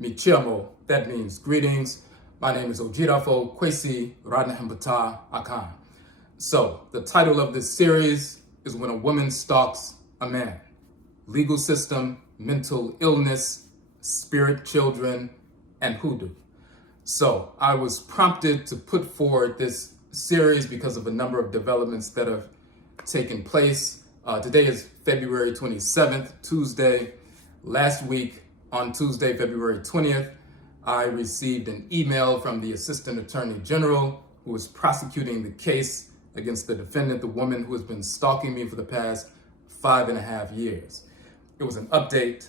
Michiamo, that means greetings. My name is Odwirafo, Kwesi, Nehem, Ptah, Akhan. So, the title of this series is When a Woman Stalks a Man. Legal system, mental illness, spirit children, and hoodoo. So, I was prompted to put forward this series because of a number of developments that have taken place. Today is February 27th, Tuesday. Last week, on Tuesday, February 20th, I received an email from the Assistant Attorney General who was prosecuting the case against the defendant, the woman who has been stalking me for the past 5.5 years. It was an update.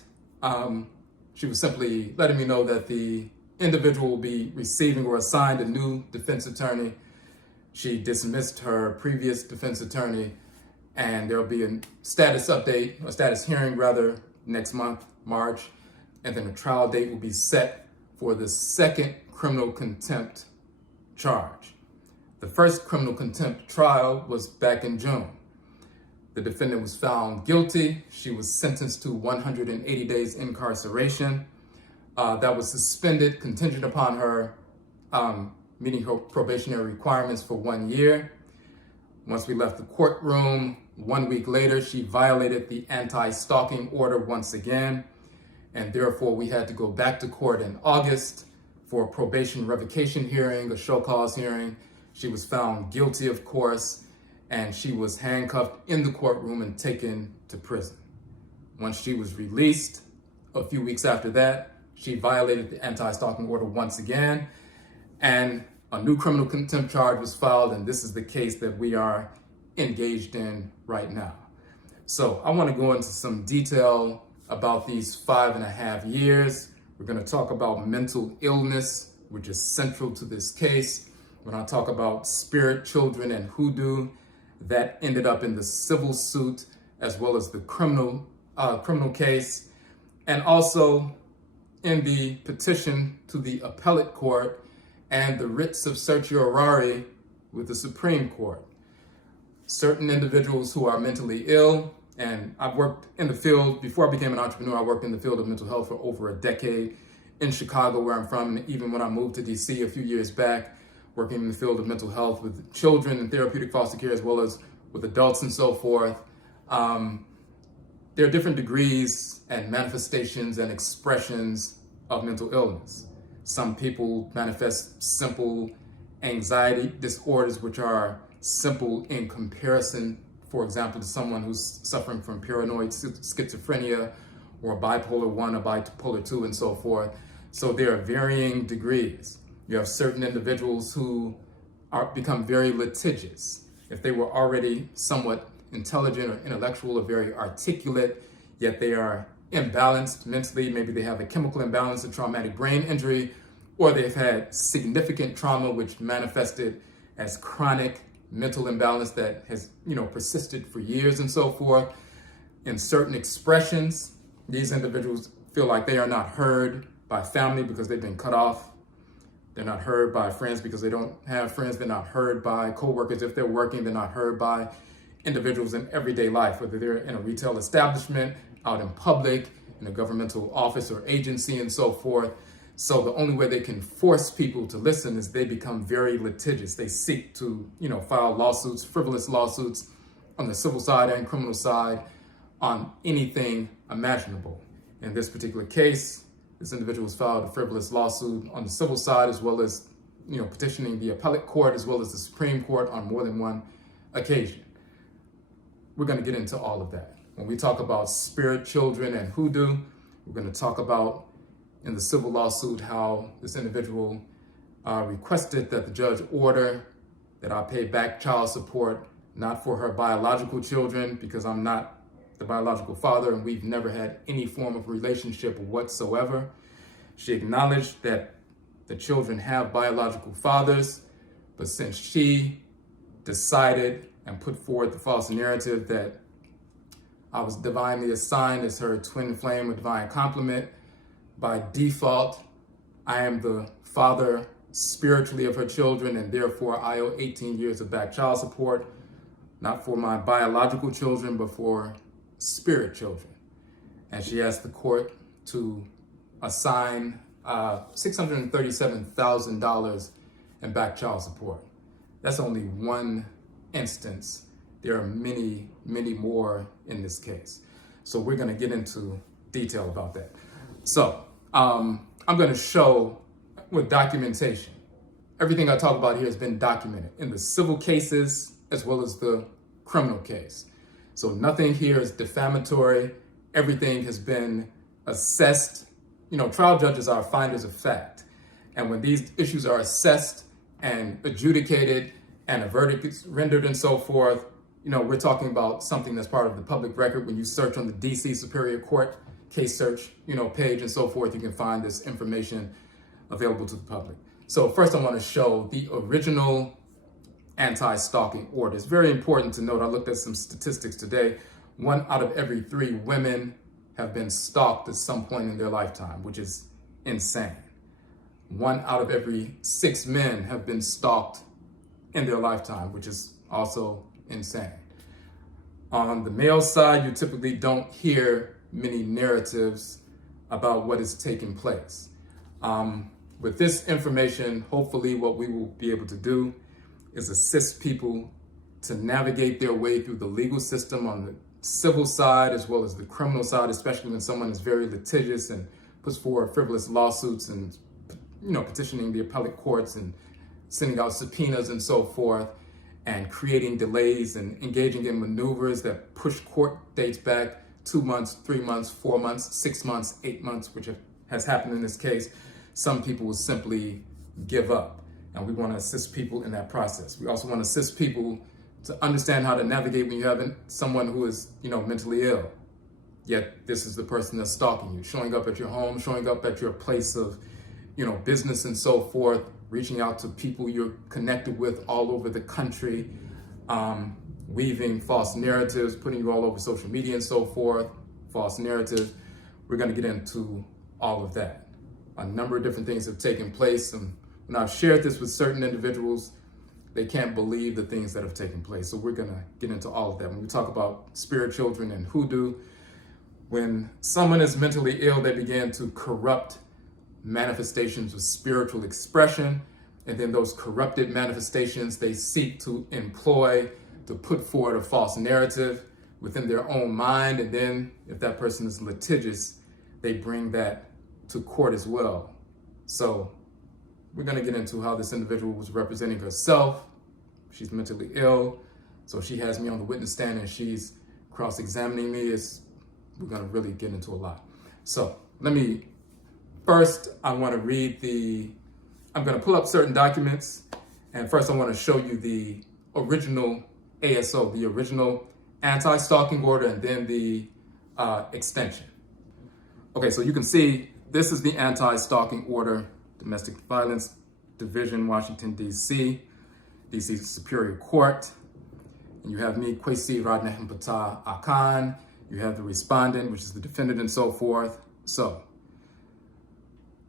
She was simply letting me know that the individual will be receiving or assigned a new defense attorney. She dismissed her previous defense attorney, and there will be a status update, a status hearing rather, next month, March, and then a trial date will be set for the second criminal contempt charge. The first criminal contempt trial was back in June. The defendant was found guilty. She was sentenced to 180 days incarceration. That was suspended contingent upon her meeting her probationary requirements for 1 year. Once we left the courtroom, 1 week later, she violated the anti-stalking order once again, and therefore we had to go back to court in August for a probation revocation hearing, a show cause hearing. She was found guilty, of course, and she was handcuffed in the courtroom and taken to prison. Once she was released, a few weeks after that, she violated the anti-stalking order once again, and a new criminal contempt charge was filed, and this is the case that we are engaged in right now. So I want to go into some detail about these 5.5 years. We're going to talk about mental illness, which is central to this case. We're going to talk about spirit children and hoodoo that ended up in the civil suit as well as the criminal case, and also in the petition to the appellate court and the writs of certiorari with the Supreme Court. Certain individuals who are mentally ill, and I've worked in the field, before I became an entrepreneur, I worked in the field of mental health for over a decade in Chicago, where I'm from, and even when I moved to DC a few years back, working in the field of mental health with children and therapeutic foster care, as well as with adults and so forth. There are different degrees and manifestations and expressions of mental illness. Some people manifest simple anxiety disorders, which are simple in comparison, for example, to someone who's suffering from paranoid schizophrenia or bipolar 1 or bipolar 2 and so forth. So there are varying degrees. You have certain individuals who become very litigious. If they were already somewhat intelligent or intellectual or very articulate, yet they are imbalanced mentally, maybe they have a chemical imbalance, a traumatic brain injury, or they've had significant trauma which manifested as chronic mental imbalance that has, persisted for years and so forth. In certain expressions, these individuals feel like they are not heard by family because they've been cut off. They're not heard by friends because they don't have friends. They're not heard by coworkers. If they're working, they're not heard by individuals in everyday life, whether they're in a retail establishment, out in public, in a governmental office or agency and so forth. So the only way they can force people to listen is they become very litigious. They seek to, file lawsuits, frivolous lawsuits on the civil side and criminal side on anything imaginable. In this particular case, this individual has filed a frivolous lawsuit on the civil side, as well as, petitioning the appellate court, as well as the Supreme Court on more than one occasion. We're going to get into all of that. When we talk about spirit children and hoodoo, we're going to talk about in the civil lawsuit how this individual requested that the judge order that I pay back child support, not for her biological children, because I'm not the biological father and we've never had any form of relationship whatsoever. She acknowledged that the children have biological fathers, but since she decided and put forward the false narrative that I was divinely assigned as her twin flame or divine complement, by default, I am the father spiritually of her children, and therefore I owe 18 years of back child support, not for my biological children, but for spirit children. And she asked the court to assign $637,000 in back child support. That's only one instance. There are many, many more in this case. So we're going to get into detail about that. So I'm going to show with documentation. Everything I talk about here has been documented in the civil cases as well as the criminal case. So nothing here is defamatory. Everything has been assessed. You know, trial judges are finders of fact. And when these issues are assessed and adjudicated and a verdict is rendered and so forth, you know, we're talking about something that's part of the public record. When you search on the DC Superior Court case search, you know, page and so forth, you can find this information available to the public. So first I want to show the original anti-stalking order. It's very important to note, I looked at some statistics today, 1 out of every 3 women have been stalked at some point in their lifetime, which is insane. 1 out of every 6 men have been stalked in their lifetime, which is also insane. On the male side, you typically don't hear many narratives about what is taking place. With this information, hopefully what we will be able to do is assist people to navigate their way through the legal system on the civil side as well as the criminal side, especially when someone is very litigious and puts forward frivolous lawsuits and, you know, petitioning the appellate courts and sending out subpoenas and so forth and creating delays and engaging in maneuvers that push court dates back 2 months, 3 months, 4 months, 6 months, 8 months, which has happened in this case. Some people will simply give up, and we want to assist people in that process. We also want to assist people to understand how to navigate when you have someone who is, you know, mentally ill, yet this is the person that's stalking you, showing up at your home, showing up at your place of, you know, business and so forth, reaching out to people you're connected with all over the country, weaving false narratives, putting you all over social media and so forth, false narratives. We're going to get into all of that. A number of different things have taken place, and when I've shared this with certain individuals, they can't believe the things that have taken place. So we're going to get into all of that. When we talk about spirit children and hoodoo, when someone is mentally ill, they begin to corrupt manifestations of spiritual expression, and then those corrupted manifestations they seek to employ to put forward a false narrative within their own mind, and then if that person is litigious, they bring that to court as well. So we're going to get into how this individual was representing herself. She's mentally ill, so she has me on the witness stand and she's cross-examining me. We're going to really get into a lot. So first I want to read I'm going to pull up certain documents, and first I want to show you the original ASO, the original anti-stalking order, and then the extension. Okay, so you can see this is the anti-stalking order, Domestic Violence Division, Washington, D.C., D.C. Superior Court. And you have me, Kwesi, Nehem, Ptah, Akhan. You have the respondent, which is the defendant and so forth. So,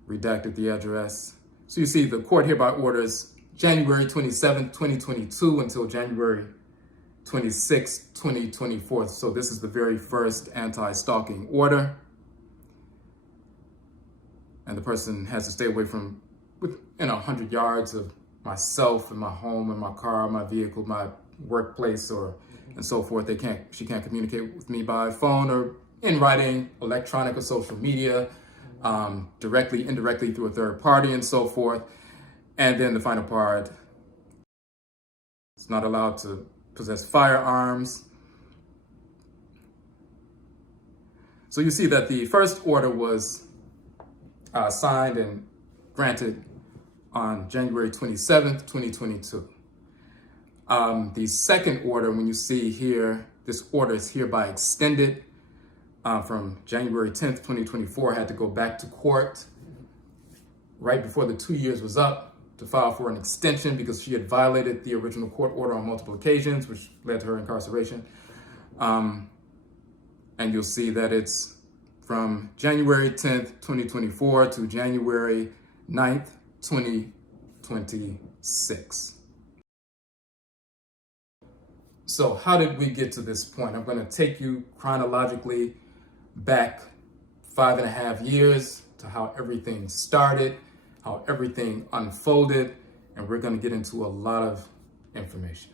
redacted the address. So you see the court hereby orders January 27th, 2022 until January 26th, 2024. So this is the very first anti-stalking order. And the person has to stay away from, 100 yards of myself and my home and my car, my vehicle, my workplace, and so forth. She can't communicate with me by phone or in writing, electronic or social media, directly, indirectly through a third party and so forth. And then the final part, it's not allowed to possess firearms. So you see that the first order was signed and granted on January 27th, 2022. The second order, when you see here, this order is hereby extended from January 10th, 2024. I had to go back to court right before the 2 years was up to file for an extension because she had violated the original court order on multiple occasions, which led to her incarceration. And you'll see that it's from January 10th, 2024 to January 9th, 2026. So how did we get to this point? I'm going to take you chronologically back 5.5 years to how everything started, how everything unfolded, and we're going to get into a lot of information.